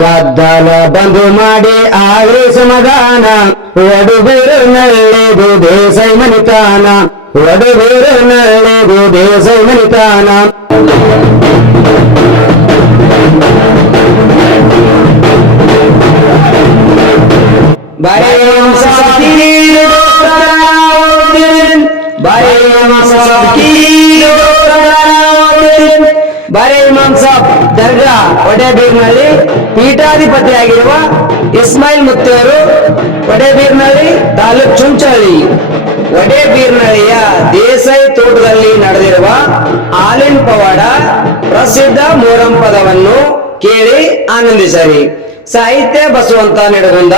ಗದ್ದಲ ಬಂದು ಮಾಡಿ ಆಗ್ರಿ ಸಮಾಧಾನ ಒಡುಬೇರು ನಳ್ಳೆದು ದೇಸೈ ಮನಿತಾನ ಒಡುಬೇರು ನಳ್ಳೆದು ದೇಸೈ ಮನಿತಾನ ಬಾಯಿ ಬಾಯಿ ಬಾರಿ ಇಮಾಮ್ ಸಾಬ್ ದರ್ಗಾ ಒಡೆಬೀರ್ನಲ್ಲಿ ಪೀಠಾಧಿಪತಿಯಾಗಿರುವ ಇಸ್ಮಾಯಿಲ್ ಮುತ್ತಿಯವರು ಒಡೆಬೀರ್ನಳ್ಳಿ ತಾಲೂಕ್ ಚುಂಚಳ್ಳಿ ಒಡೆಬೀರ್ನಳ್ಳಿಯ ದೇಸಾಯಿ ತೋಟದಲ್ಲಿ ನಡೆದಿರುವ ಆಲಿನ್ ಪವಾಡ ಪ್ರಸಿದ್ಧ ಮೊಹರಂ ಪದವನ್ನು ಕೇಳಿ ಆನಂದಿಸರಿ. ಸಾಹಿತ್ಯ ಬಸವಂತ ನೆಡಗುಂದ,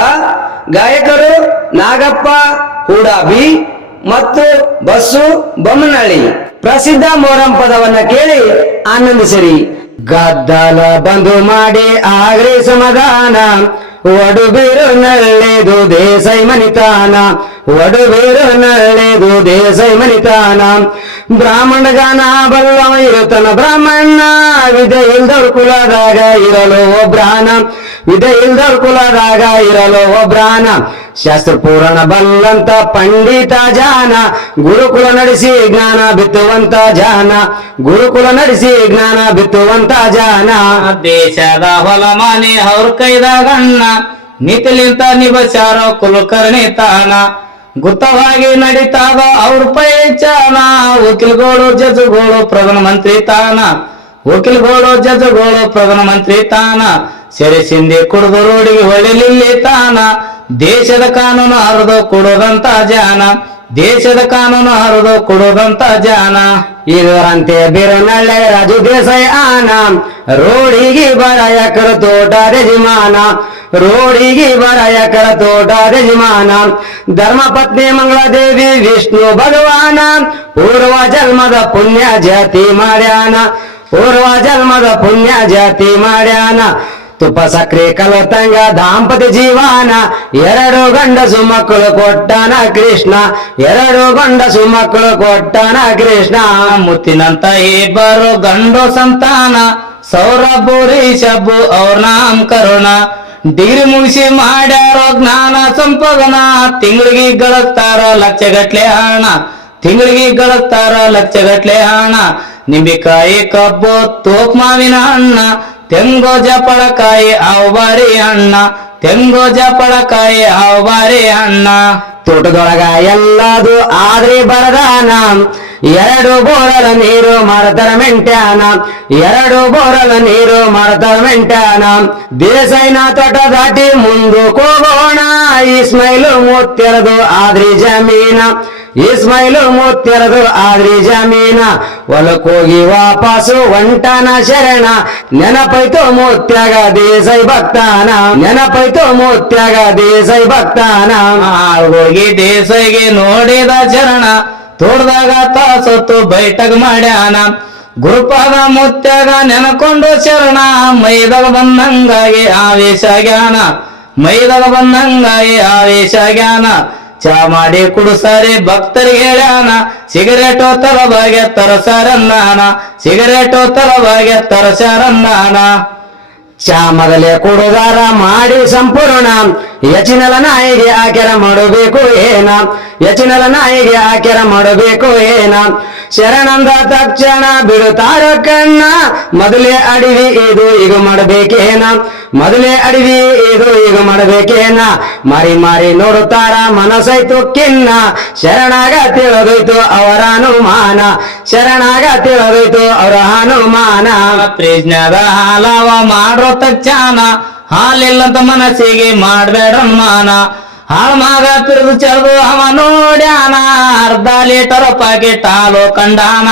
ಗಾಯಕರು ನಾಗಪ್ಪ, ಹೂಡಾಬಿ ಮತ್ತು ಬಸ್ಸು ಬೊಮ್ಮನಳ್ಳಿ ಪ್ರಸಿದ್ಧ ಮೋರಂ ಪದವನ್ನ ಕೇಳಿ ಆನಂದಿಸಿರಿ. ಗದ್ದಲ ಬಂದು ಮಾಡಿ ಆಗ್ರಿ ಸಮಾಧಾನ. ಒಡುಬಿರು ನಳ್ಳೆದು ದೇಸೈ ಮನಿತಾನ. ಒಡುಬಿರು ನಳ್ಳೆದು ದೇಸೈ ಮನಿತಾನ. ಬ್ರಾಹ್ಮಣ ಗಾನ ಬಲ್ಲವ ಇರುತ್ತನ ಬ್ರಾಹ್ಮಣ. ವಿದೆ ಇಲ್ದವ್ರ ಕುಲದಾಗ ಇರಲು ಒಬ್ರಾನ. ವಿದೆ ಇಲ್ದವ್ರ ಕುಲದಾಗ ಇರಲು ಒಬ್ರಾನ. ಶಾಸ್ತ್ರ ಪುರಾಣ ಬಲ್ಲಂತ ಪಂಡಿತ ಜಾನ, ಗುರುಕುಲ ನಡೆಸಿ ಜ್ಞಾನ ಬಿತ್ತುವಂತ ಜಾನ, ಗುರುಕುಲ ನಡೆಸಿ ಜ್ಞಾನ ಬಿತ್ತುವಂತ ಜಾನ. ದೇಶದ ಹೊಲ ಮನೆ ಅವ್ರ ಕೈದಾಗಣ್ಣ ನಿತಿಲಿಂತ ನಿಭಚಾರ ಕುಲಕರ್ಣಿ ತಾನ. ಗುತ್ತವಾಗಿ ನಡೀತಾದ ಅವ್ರ ಪೈಚಾನ ವಕೀಲ್ಗೋಳು, ಜಜಗೋಳು, ಪ್ರಧಾನ ಮಂತ್ರಿ ತಾನ. ವಕೀಲ್ಗೋಳು, ಜಜಗೋಳು, ಪ್ರಧಾನ ಮಂತ್ರಿ ತಾನ. ಸೆರೆ ಸಿಂಧಿ ಕುಡಿದು ರೋಡಿಗೆ ತಾನ. ದೇಶದ ಕಾನೂನು ಹರಿದು ಕೊಡೋದಂತ ಜಾನ. ದೇಶದ ಕಾನೂನು ಹರಿದು ಕೊಡೋದಂತ ಜಾನ. ಇದರಂತೆ ಬಿರನಳ್ಳೆ ರಾಜು ದೇಸಾಯಿ ಆನ. ರೋಡಿಗೆ ಬರ ಎಕರ ತೋಟ ಯಜಮಾನ. ರೋಡಿಗೆ ಬರ ಎಕರ ತೋಟ ಯಜಮಾನ. ಧರ್ಮಪತ್ನಿ ಮಂಗಳದೇವಿ ವಿಷ್ಣು ಭಗವಾನ. ಪೂರ್ವ ಜನ್ಮದ ಪುಣ್ಯ ಜಾತಿ ಮಾಡ್ಯಾನ. ಪೂರ್ವ ಜನ್ಮದ ಪುಣ್ಯ ಜಾತಿ ಮಾಡ್ಯಾನ. ತುಪ್ಪ ಸಕ್ರೆ ಕಲತಂಗ ದಾಂಪತ್ಯ ಜೀವನ, ಎರಡು ಗಂಡಸು ಮಕ್ಕಳು ಕೊಟ್ಟನ ಕೃಷ್ಣ, ಎರಡು ಗಂಡಸು ಮಕ್ಕಳು ಕೊಟ್ಟನ ಕೃಷ್ಣ. ಮುತ್ತಿನಂತ ಇಬ್ಬರು ಗಂಡು ಸಂತಾನ ಸೌರಭು ರಿಷಭು ಅವ್ರ ನಾಮಕರಣ ಡಿಗ್ರಿ ಮುಗಿಸಿ ಮಾಡ್ಯಾರೋ ಜ್ಞಾನ ಸಂಪದನ ತಿಂಗಳಿಗೆ ಗಳತ್ತಾರ ಲಕ್ಷ ಗಟ್ಲೆ ಹಣ. ತಿಂಗಳಿಗೆ ಗಳಿಸ್ತಾರ ಲಕ್ಷಗಟ್ಲೆ ಹಣ. ನಿಂಬಿಕಾಯಿ ಕಬ್ಬು ತೋಪ್ ಮಾವಿನ ಹಣ್ಣ. ತೆಂಗೋ ಜಪಳಕಾಯಿ ಬಾರಿ ಅಣ್ಣ. ತೆಂಗೋ ಜಪಳಕಾಯಿ ಬಾರಿ ಅಣ್ಣ. ತೋಟದೊಳಗ ಎಲ್ಲದು ಆದ್ರಿ ಬರದಾನ. ಎರಡು ಬೋರಲ ನೀರು ಮರದರ ಮೆಂಟ್ಯಾನ. ಎರಡು ಬೋರಲ ನೀರು ಮರದರ ಮೆಂಟ್ಯಾನ. ದೇಸೈನ ತೋಟ ದಾಟಿ ಮುಂದು ಹೋಗೋಣ ಇಸ್ಮೈಲು ಮೂತ್ತೆರದು ಆದ್ರಿ ಜಮೀನ. ಇಸ್ಮೈಲು ಮೂತ್ತೆರದು ಆದ್ರಿ ಜಮೀನ. ಹೊಲಕ್ಕೋಗಿ ವಾಪಾಸು ಒಂಟನ ಶರಣ. ನೆನಪೈತು ಮೂತ್ಯಾಗ ದೇಸೈ ಭಕ್ತಾನ. ನೆನಪೈತು ಮೂತ್ಯಾಗ ದೇಸೈ ಭಕ್ತಾನ. ಹೋಗಿ ದೇಸೈಗೆ ನೋಡಿದ ಶರಣ. ತೋಡ್ದಾಗ ತಾಸತ್ತು ಬೈಟಗ್ ಮಾಡ್ಯಾನ. ಗುರುಪಾದ ಮುತ್ಯಾಗ ನೆನಕೊಂಡು ಶರಣ. ಮೈದಾಗ ಬಂದಂಗಾಗಿ ಆವೇಶ ಜ್ಞಾನ. ಮೈದಳ ಬಂದಂಗಾಗಿ ಆವೇಶ ಜ್ಞಾನ. ಚಾ ಮಾಡಿ ಕುಡಿಸಾರಿ ಭಕ್ತರಿಗೆ ಹೇಳ್ಯಾನ. ಸಿಗರೇಟ್ ತರವಾಗೆ ತರಸಾರನ್ನಾನ. ಸಿಗರೇಟ್ ತರವಾಗೆ ತರಸಾರನ್ನಾನ. ಚಾ ಮೊದಲೇ ಕುಡುಗಾರ ಮಾಡಿ ಸಂಪೂರ್ಣ. ಯಚಿನಲ ನಾಯಿಗೆ ಆಕೆರ ಮಾಡಬೇಕು ಏನ? ಯಚಿನಲ ನಾಯಿಗೆ ಆಕೆರ ಮಾಡಬೇಕು ಏನ? ಶರಣಂದ ತಕ್ಷಣ ಬಿಡುತ್ತಾರ ಕಣ್ಣ? ಮೊದಲೇ ಅಡಿವಿ ಇದು ಈಗ ಮಾಡಬೇಕೇನ? ಮೊದಲೇ ಅಡಿವಿ ಇದು ಈಗ ಮಾಡಬೇಕೇನ? ಮಾರಿ ಮಾರಿ ನೋಡುತ್ತಾರ ಮನಸ್ಸೈತು ಕಿನ್ನ? ಶರಣಾಗ ತಿಳಿದೋಯ್ತು ಅವರ ಅನುಮಾನ? ಶರಣಾಗ ತಿಳಿದೋಯ್ತು ಅವರ ಹನುಮಾನ ಪ್ರಿಜ್ಞದ ಹಾಲವ ಮಾಡೋ ತಕ್ಷಣ ಹಾಲಿಲ್ಲಂತ ಮನಸ್ಸಿಗೆ ಮಾಡ್ಬೇಡಮ್ಮನ ಹಾಳು ಮಾಗ ಪಿರಿದು ಚರ್ದು ಅವ ನೋಡ್ಯಾನ. ಅರ್ಧ ಲೀಟರ್ ಪಾಕೆಟ್ ಹಾಲು ಕಂಡಾನ.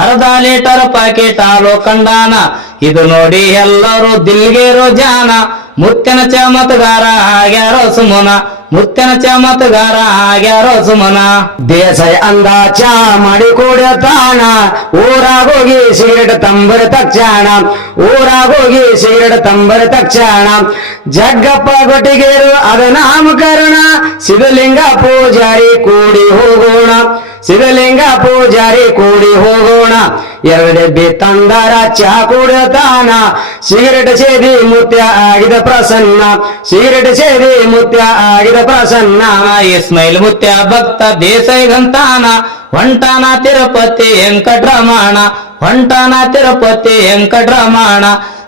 ಅರ್ಧ ಲೀಟರ್ ಪಾಕೆಟ್ ಹಾಲು ಕಂಡಾನ. ಇದು ನೋಡಿ ಎಲ್ಲರೂ ದಿಲ್ಗೇರೋ ಜಾನ. ಮುತ್ತಿನ ಚಮತ್ಗಾರ ಆಗ್ಯಾರೋ ಸುಮನ. ಮುತ್ತಿನ ಚಮತ್ಗಾರ ಆಗ್ಯಾರೋ ಸುಮನ. ದೇಸಾಯಿ ಅಂದ ಚಾ ಮಾಡಿ ತಾಣ ಊರಾಗೋಗಿ ಸಿಗರೇಟ್ ತಂಬರ ತಕ್ಷಣ. ಊರಾಗೋಗಿ ಸಿಗರೇಟ್ ತಂಬರ ತಕ್ಷಣ. ಜಗ್ಗಪ್ಪ ಗೊಟ್ಟಿಗೇರು ಅದ ನಾಮಕರಣ. ಸಿದ್ಧಲಿಂಗ ಪೂಜಾರಿ ಕೂಡಿ ಹೋಗೋಣ. ಶಿವಲಿಂಗ ಪೂಜಾರಿ ಕೂಡಿ ಹೋಗೋಣ. ಎರಡು ಬಿ ತಂದಾರ ಚಾ ಕುಡತಾನ ಸಿಗರೆಟ್ ಸೇದಿ ಮುತ್ಯ ಆಗಿದ ಪ್ರಸನ್ನ. ಸಿಗರೆಟ್ ಸೇದಿ ಮುತ್ಯ ಆಗಿದ ಪ್ರಸನ್ನ. ಇಸ್ಮೈಲ್ ಮುತ್ಯ ಭಕ್ತ ದೇಸಾಯಿಗಂತಾನ ಹೊಂಟಾನ ತಿರುಪತಿ ವೆಂಕಟರಮಣ. ಹೊಂಟಾನ ತಿರುಪತಿ ವೆಂಕಟರಮಣ.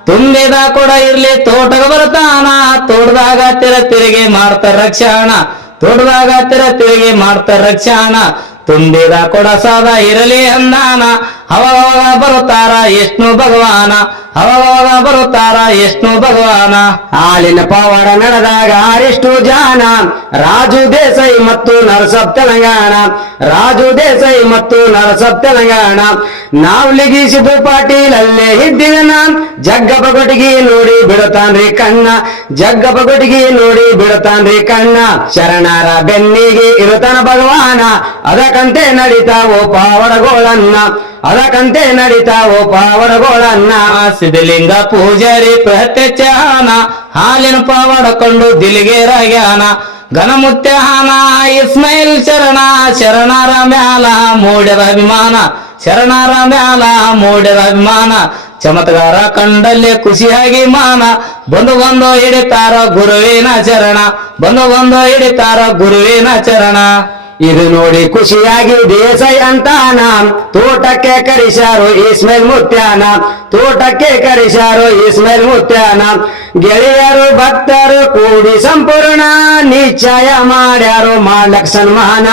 ತುಂಬಿದ ಕೂಡ ಇರ್ಲಿ ತೋಟಗ ಬರ್ತಾನ. ತೋಟದಾಗ ತಿರ ತಿರುಗಿ ಮಾಡ್ತಾರ ರಕ್ಷಣ. ತೋಟದಾಗ ತಿರ ತಿರುಗಿ ಮಾಡ್ತಾರ ರಕ್ಷಣ. ತುಂಬಿದ ಕೊಡ ಸದಾ ಇರಲಿ ಅಂದಾನ. ಅವಾಗ ಬರುತ್ತಾರ ಎಷ್ಣು ಭಗವಾನ ಅವಾಗ ಬರುತ್ತಾರ ಎಷ್ಣು ಭಗವಾನ. ಹಾಲಿನ ಪವಾಡ ನಡೆದಾಗ ಆರಿಷ್ಟು ಜಾನ ರಾಜು ದೇಸೈ ಮತ್ತು ನರಸಬ್ ತೆಲಂಗಾಣ. ರಾಜು ದೇಸೈ ಮತ್ತು ನರಸಬ್ ತೆಲಂಗಾಣ. ನಾವು ಲಿಗಿಸಿದ್ದು ಪಾಟೀಲ್ ಅಲ್ಲೇ ನಾನ್ ಜಗ್ಗ ಬಗಟಗಿ ನೋಡಿ ಬಿಡುತ್ತಾನ್ರಿ ಕಣ್ಣ. ಜಗ್ಗ ಬಗಟಗಿ ನೋಡಿ ಬಿಡುತ್ತಾನ್ರಿ ಕಣ್ಣ. ಶರಣರ ಬೆನ್ನಿಗೆ ಇರುತ್ತಾನ ಭಗವಾನ. ಅದಕ್ಕಂತೆ ನಡೀತಾವೋ ಪಾವಡಗೋಳನ್ನ. ಅದಕ್ಕಂತೆ ನಡೀತಾವು ಪಾವಡಗಳನ್ನ. ಸಿದ್ಧಲಿಂಗ ಪೂಜಾರಿ ಪ್ರತ್ಯಚಾನ ಹಾಲಿನ ಪಾವಡ ಕೊಂಡು ದಿಲಿಗೇರಾಗ್ಯಾನ ಘನಮುತ್ಯಾನ ಇಸ್ಮೈಲ್ ಶರಣ, ಶರಣರ ಮ್ಯಾಲ ಮೂಡ್ಯದ ಅಭಿಮಾನ. ಶರಣರ ಮ್ಯಾಲ ಮೂಡ್ಯದ ಅಭಿಮಾನ. ಚಮತ್ಕಾರ ಕಂಡಲ್ಲೇ ಖುಷಿಯಾಗಿ ಮಾನ. ಬಂದು ಬಂದು ಹಿಡಿತಾರ ಗುರುವಿನ ಚರಣ. ಬಂದು ಬಂದು ಹಿಡಿತಾರ ಗುರುವಿನ ಚರಣ. ಇದು ನೋಡಿ ಖುಷಿಯಾಗಿ ಅಂತ ಅಂತಾನ. ತೋಟಕ್ಕೆ ಕರಿಸಾರು ಇಸ್ಮೇಲ್ ಮುತ್ಯಾನ. ತೋಟಕ್ಕೆ ಕರಿಸಾರು ಇಸ್ಮೇಲ್ ಮುತ್ಯಾನ. ಗೆಳೆಯರು, ಭಕ್ತರು ಕೂಡಿ ಸಂಪೂರ್ಣ ನಿಶ್ಚಯ ಮಾಡ್ಯಾರು ಮಾಡ್ಲಕ್ ಸನ್ಮಾನ.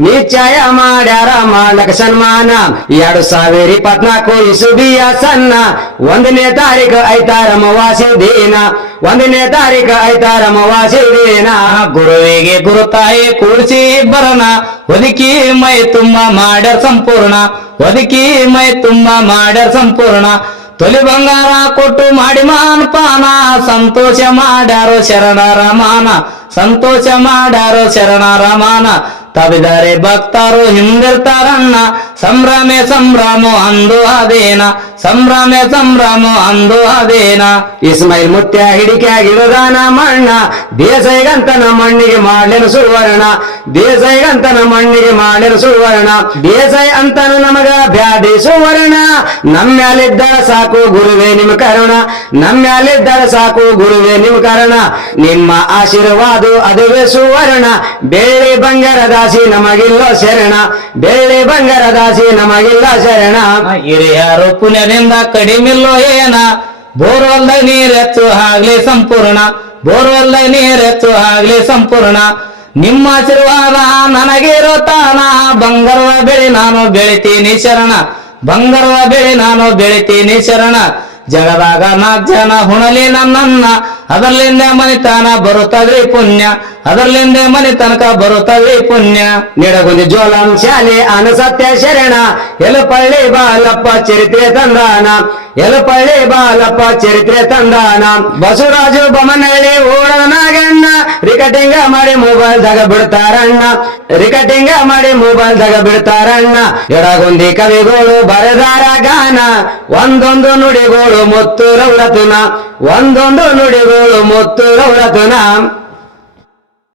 ನಿಶ್ಚಯ ಮಾಡ್ಯಾರ ಮಾಡ್ಲಕ್ ಸನ್ಮಾನ. ಎರಡು ಸಾವಿರ ಇಪ್ಪತ್ನಾಲ್ಕು ಇಸುಬಿಯ ಸನ್ನ. ಒಂದನೇ ತಾರೀಕು ಐತಾರ ಅಮಾವಾಸ್ಯೆ ದೇನ. ಒಂದನೇ ತಾರೀಕು ಐತಾರ ಅಮಾವಾಸ್ಯೆ ದಿನ. ಗುರುವಿಗೆ ಗುರುತಾಯಿ ಕೂಡಿಸಿ ಬರನ ಒದಕಿ ಮೈ ತುಂಬ ಮಾಡ್ಯಾರ ಸಂಪೂರ್ಣ. ಒದಕಿ ಮೈ ತುಂಬ ಮಾಡ್ಯಾರ ಸಂಪೂರ್ಣ. ತೊಲಿ ಬಂಗಾರ ಕೊಟ್ಟು ಮಾಡಿ ಮಾನಪಾನ ಸಂತೋಷ ಮಾಡ್ಯಾರೋ ಶರಣ ಮಾನ ಸಂತೋಷ ಮಾಡ್ಯಾರೋ ಶರಣ ಮಾನ ತವಿದರೆ ಭಕ್ತರು ಹಿಂದಿರ್ತಾರಣ್ಣ, ಸಂಭ್ರಮೆ ಸಂಭ್ರಮ ಅಂದು ಅದೇನ. ಸಂಭ್ರಮೆ ಸಂಭ್ರಮ ಅಂದು ಅದೇನ. ಇಸ್ಮೈಲ್ ಮುತ್ಯ ಹಿಡಿಕೆಯಾಗಿರುದಾನ ಮಣ್ಣ. ದೇಸೈಗಂತನ ಮಣ್ಣಿಗೆ ಮಾಡ್ಲೇನು ಸುವರ್ಣ ದೇಸೈಗಂತನ ಮಣ್ಣಿಗೆ ಮಾಡ್ಲೇನು ಸುವರ್ಣ ದೇಸಾಯಿ ಅಂತನ ನಮಗ ಬ್ಯಾಡಿ ಸುವರ್ಣ. ನಮ್ಮ್ಯಾಲಿದ್ದರ ಸಾಕು ಗುರುವೇ ನಿಮ್ ಕರುಣ. ನಮ್ಮ್ಯಾಲಿದ್ದರ ಸಾಕು ಗುರುವೇ ನಿಮ್ ಕರುಣ. ನಿಮ್ಮ ಆಶೀರ್ವಾದ ಅದುವೇ ಸುವರ್ಣ. ಬೆಳ್ಳಿ ಬಂಗಾರ ದಾಸಿ ನಮಗಿಲ್ಲ ಶರಣ. ಬೆಳ್ಳಿ ಬಂಗಾರ ದಾಸಿ ನಮಗಿಲ್ಲ ಶರಣ. ಹಿರಿಯರು ಪುಣ್ಯದಿಂದ ಕಡಿಮಿಲ್ಲೋ ಏನ? ಬೋರ್ವಲ್ದ ನೀರೆಚ್ಚು ಆಗ್ಲಿ ಸಂಪೂರ್ಣ. ಬೋರ್ವಲ್ದ ನೀರೆಚ್ಚು ಆಗ್ಲಿ ಸಂಪೂರ್ಣ. ನಿಮ್ಮ ಆಶೀರ್ವಾದ ನನಗಿರೋ ತಾನ. ಬಂಗಾರವ ಬೆಳೆ ನಾನು ಬೆಳಿತೀನಿ ಶರಣ. ಬಂಗಾರವ ಬೆಳೆ ನಾನು ಬೆಳಿತೀನಿ ಶರಣ. ಜಗದಾಗ ನಾಲ್ಕು ಜನ ಹುಣಲಿ ನನ್ನನ್ನ. ಅದರಲ್ಲಿಂದ ಮನಿತಾನ ಬರುತ್ತದ್ರಿ ಪುಣ್ಯ. ಅದರ್ಲಿಂದ ಮನೆ ತನಕ ಬರುತ್ತವೆ ಪುಣ್ಯ. ನಿಡಗುಂದಿ ಜೋಲಂ ಶಾಲೆ ಅನಸತ್ಯ ಶರಣ. ಎಲಪಳ್ಳಿ ಬಾಲಪ್ಪ ಚರಿತ್ರೆ ತಂದಾನ. ಎಲಪಳ್ಳಿ ಬಾಲಪ್ಪ ಚರಿತ್ರೆ ತಂದಾನ. ಬಸವರಾಜು ಬೊಮ್ಮನಹಳ್ಳಿ ಓಡದ ನಾಗಣ್ಣ. ರಿಕಟಿಂಗ ಮಾಡಿ ಮೊಬೈಲ್ ದಾಗ ಬಿಡ್ತಾರಣ್ಣ. ರಿಕಟಿಂಗ ಮಾಡಿ ಮೊಬೈಲ್ ದಾಗ ಬಿಡ್ತಾರಣ್ಣ. ಎಡಗುಂದಿ ಕವಿಗಳು ಬರೆದಾರ ಗಾನ. ಒಂದೊಂದು ನುಡಿಗಳು ಮುತ್ತು ರೌಳತುನ ಒಂದೊಂದು ನುಡಿಗಳು ಮುತ್ತು ರೌಳತುನ